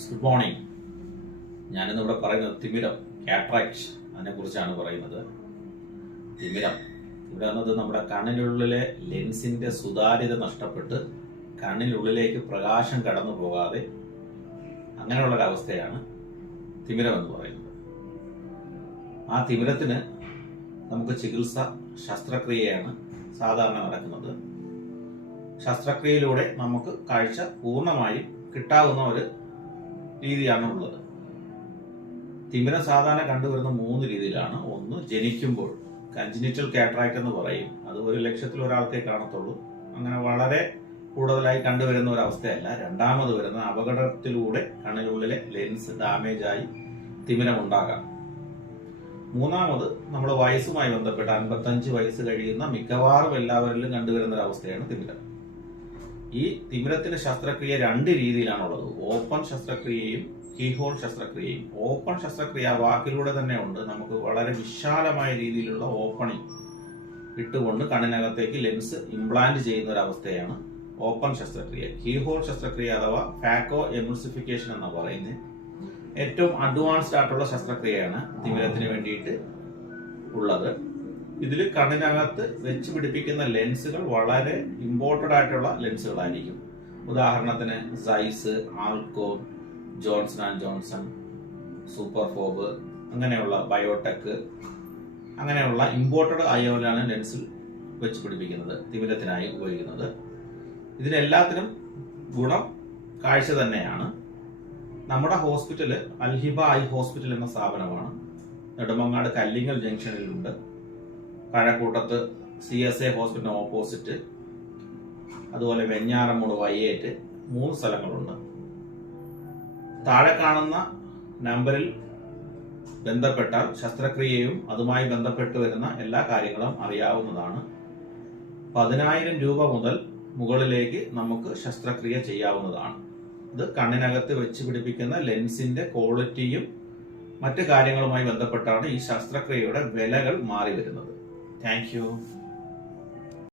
Good morning. ഞാനിന്നിവിടെ പറയുന്നത് തിമിരം, കാട്രാക്ട്, അതിനെക്കുറിച്ചാണ് പറയുന്നത്. തിമിരം ഇവിടെ വന്നത് നമ്മുടെ കണ്ണിനുള്ളിലെ ലെൻസിന്റെ സുതാര്യത നഷ്ടപ്പെട്ട് കണ്ണിനുള്ളിലേക്ക് പ്രകാശം കടന്നു പോകാതെ അങ്ങനെയുള്ളൊരവസ്ഥയാണ് തിമിരം എന്ന് പറയുന്നത്. ആ തിമിരത്തിന് നമുക്ക് ചികിത്സ ശസ്ത്രക്രിയയാണ് സാധാരണ നടക്കുന്നത്. ശസ്ത്രക്രിയയിലൂടെ നമുക്ക് കാഴ്ച പൂർണ്ണമായും കിട്ടാവുന്ന ഒരു രീതിയാണ് ഉള്ളത്. തിമിരം സാധാരണ കണ്ടുവരുന്ന 3 രീതിയിലാണ്. ഒന്ന്, ജനിക്കുമ്പോൾ കൺജനിറ്റൽ കാട്രാക്ട് എന്ന് പറയും. അത് 1,00,000-ൽ ഒരാൾക്കേ കാണത്തുള്ളൂ. അങ്ങനെ വളരെ കൂടുതലായി കണ്ടുവരുന്ന ഒരു അവസ്ഥയല്ല. രണ്ടാമത് വരുന്ന അപകടത്തിലൂടെ കണ്ണിനുള്ളിലെ ലെൻസ് ഡാമേജ് ആയി തിമിരം ഉണ്ടാകാം. മൂന്നാമത് നമ്മുടെ വയസ്സുമായി ബന്ധപ്പെട്ട് 55 വയസ്സ് കഴിയുന്ന മിക്കവാറും എല്ലാവരിലും കണ്ടുവരുന്ന ഒരു അവസ്ഥയാണ് തിമിരം. ഈ തിമിരത്തിന് ശസ്ത്രക്രിയ 2 രീതിയിലാണുള്ളത്. ഓപ്പൺ ശസ്ത്രക്രിയയും കീഹോൾ ശസ്ത്രക്രിയയും. ഓപ്പൺ ശസ്ത്രക്രിയ വാക്കിലൂടെ തന്നെ ഉണ്ട്. നമുക്ക് വളരെ വിശാലമായ രീതിയിലുള്ള ഓപ്പണിംഗ് ഇട്ടുകൊണ്ട് കണ്ണിനകത്തേക്ക് ലെൻസ് ഇംപ്ലാന്റ് ചെയ്യുന്ന ഒരു അവസ്ഥയാണ് ഓപ്പൺ ശസ്ത്രക്രിയ. കീഹോൾ ശസ്ത്രക്രിയ അഥവാ ഫാക്കോ എമുൾസിഫിക്കേഷൻ എന്ന് പറയുന്നത് ഏറ്റവും അഡ്വാൻസ്ഡ് ആയിട്ടുള്ള ശസ്ത്രക്രിയയാണ് തിമിരത്തിന് വേണ്ടിയിട്ട് ഉള്ളത്. ഇതിൽ കണ്ണിനകത്ത് വെച്ച് പിടിപ്പിക്കുന്ന ലെൻസുകൾ വളരെ ഇമ്പോർട്ടഡ് ആയിട്ടുള്ള ലെൻസുകളായിരിക്കും. ഉദാഹരണത്തിന് സൈസ്, ആൽക്കോൺ, ജോൺസൺ ആൻഡ് ജോൺസൺ, സൂപ്പർഫോബ്, അങ്ങനെയുള്ള ബയോടെക്, അങ്ങനെയുള്ള ഇമ്പോർട്ടഡ് ആയോലാണ് ലെൻസിൽ വെച്ച് പിടിപ്പിക്കുന്നത്, തിമിരത്തിനായി ഉപയോഗിക്കുന്നത്. ഇതിനെല്ലാത്തിനും ഗുണം കാഴ്ച തന്നെയാണ്. നമ്മുടെ ഹോസ്പിറ്റല് അൽഹിബ ഐ ഹോസ്പിറ്റൽ എന്ന സ്ഥാപനമാണ്. നെടുമങ്ങാട് കല്ലിങ്ങൽ ജംഗ്ഷനിലുണ്ട്. കഴക്കൂട്ടത്ത് CSA ഹോസ്പിറ്റലിന് ഓപ്പോസിറ്റ്, അതുപോലെ വെഞ്ഞാറമൂട് വയ്യേറ്റ് 3 സ്ഥലങ്ങളുണ്ട്. താഴെ കാണുന്ന നമ്പറിൽ ബന്ധപ്പെട്ടാൽ ശസ്ത്രക്രിയയും അതുമായി ബന്ധപ്പെട്ട് വരുന്ന എല്ലാ കാര്യങ്ങളും അറിയാവുന്നതാണ്. 10,000 രൂപ മുതൽ മുകളിലേക്ക് നമുക്ക് ശസ്ത്രക്രിയ ചെയ്യാവുന്നതാണ്. ഇത് കണ്ണിനകത്ത് വെച്ച് പിടിപ്പിക്കുന്ന ലെൻസിന്റെ ക്വാളിറ്റിയും മറ്റു കാര്യങ്ങളുമായി ബന്ധപ്പെട്ടാണ് ഈ ശസ്ത്രക്രിയയുടെ വിലകൾ മാറി വരുന്നത്. Thank you.